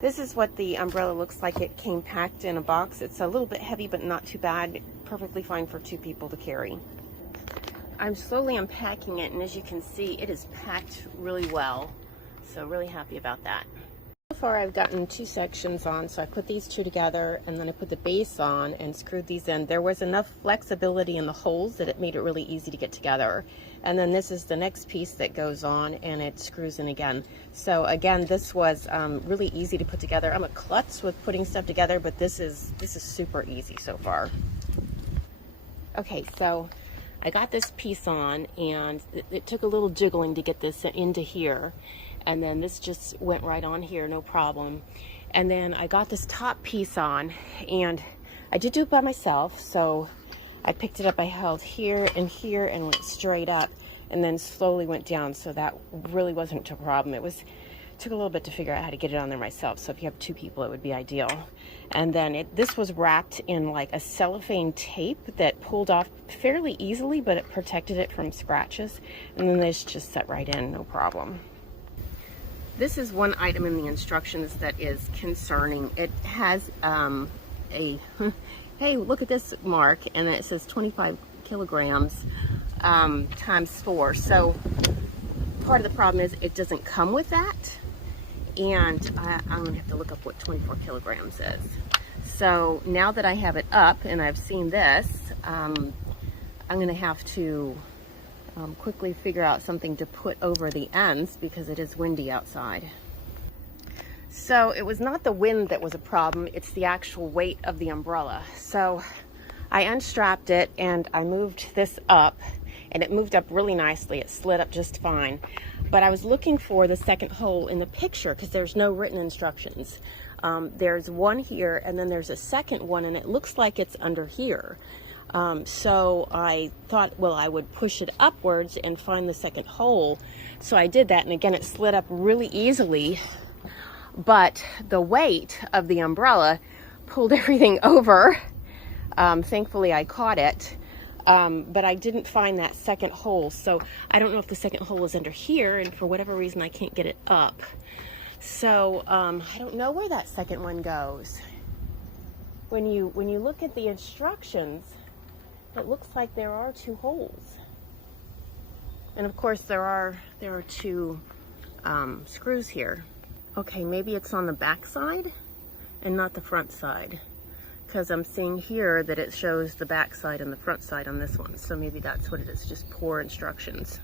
This is what the umbrella looks like. It came packed in a box. It's a little bit heavy, but not too bad. Perfectly fine for 2 people to carry. I'm slowly unpacking it, and as you can see, it is packed really well. So really happy about that. So far I've gotten 2 sections on, so I put these 2 together, and then I put the base on and screwed these in. There was enough flexibility in the holes that it made it really easy to get together. And then this is the next piece that goes on, and it screws in again. So again, this was really easy to put together. I'm a klutz with putting stuff together, but this is super easy so far. Okay, so I got this piece on, and it took a little jiggling to get this into here. And then this just went right on here, no problem. And then I got this top piece on, and I did do it by myself. So I picked it up, I held here and went straight up, and then slowly went down. So that really wasn't a problem. It took a little bit to figure out how to get it on there myself. So if you have 2 people, it would be ideal. And then this was wrapped in like a cellophane tape that pulled off fairly easily, but it protected it from scratches. And then this just set right in, no problem. This is one item in the instructions that is concerning. It has hey, look at this mark, and it says 25 kilograms times 4. So part of the problem is it doesn't come with that, and I'm gonna have to look up what 24 kilograms is. So now that I have it up and I've seen this, I'm gonna have to quickly figure out something to put over the ends because it is windy outside. So it was not the wind that was a problem, it's the actual weight of the umbrella. So I unstrapped it and I moved this up, and it moved up really nicely. It slid up just fine. But I was looking for the second hole in the picture because there's no written instructions. There's one here, and then there's a second one, and it looks like it's under here. So I thought, well, I would push it upwards and find the second hole. So I did that, and again, it slid up really easily. But the weight of the umbrella pulled everything over. Thankfully, I caught it. But I didn't find that second hole. So I don't know if the second hole is under here, and for whatever reason, I can't get it up. So I don't know where that second one goes. When you look at the instructions, it looks like there are 2 holes. And of course, there are 2 screws here. Okay, maybe it's on the back side and not the front side, because I'm seeing here that it shows the back side and the front side on this one. So maybe that's what it is, just poor instructions.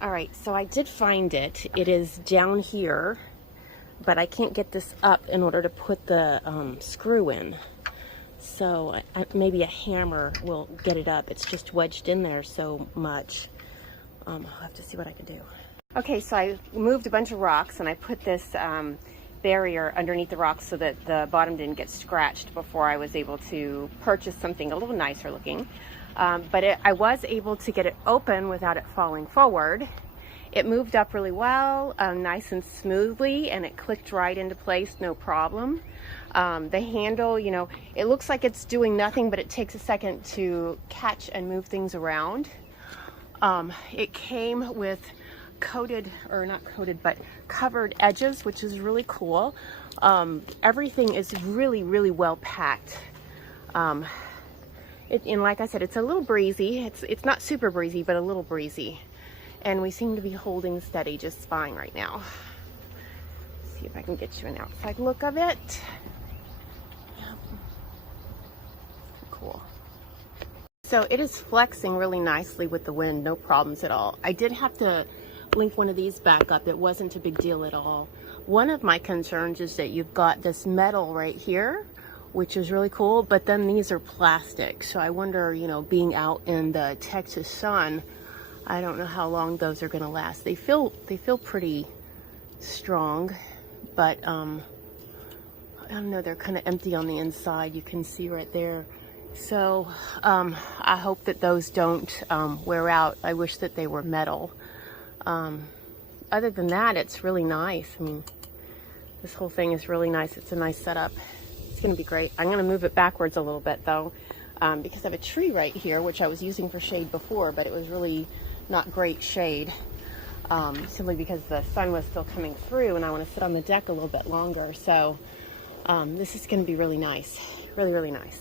All right, so I did find it. It is down here, but I can't get this up in order to put the screw in. So maybe a hammer will get it up. It's just wedged in there so much. I'll have to see what I can do. Okay, so I moved a bunch of rocks, and I put this barrier underneath the rocks so that the bottom didn't get scratched before I was able to purchase something a little nicer looking. But I was able to get it open without it falling forward. It moved up really well, nice and smoothly, and it clicked right into place, no problem. The handle, you know, it looks like it's doing nothing, but it takes a second to catch and move things around. It came with coated, or not coated, but covered edges, which is really cool. Everything is really, really well packed. And like I said, it's a little breezy. It's not super breezy, but a little breezy. And we seem to be holding steady just fine right now. Let's see if I can get you an outside look of it. Yep. Cool. So it is flexing really nicely with the wind, no problems at all. I did have to link one of these back up. It wasn't a big deal at all. One of my concerns is that you've got this metal right here, which is really cool, but then these are plastic. So I wonder, you know, being out in the Texas sun, I don't know how long those are going to last. They feel pretty strong, but I don't know, they're kind of empty on the inside. You can see right there. So I hope that those don't wear out. I wish that they were metal. Other than that, it's really nice. I mean, this whole thing is really nice. It's a nice setup. It's going to be great. I'm going to move it backwards a little bit though, because I have a tree right here, which I was using for shade before, but it was really not great shade, simply because the sun was still coming through and I want to sit on the deck a little bit longer. So This is going to be really nice. Really, really nice.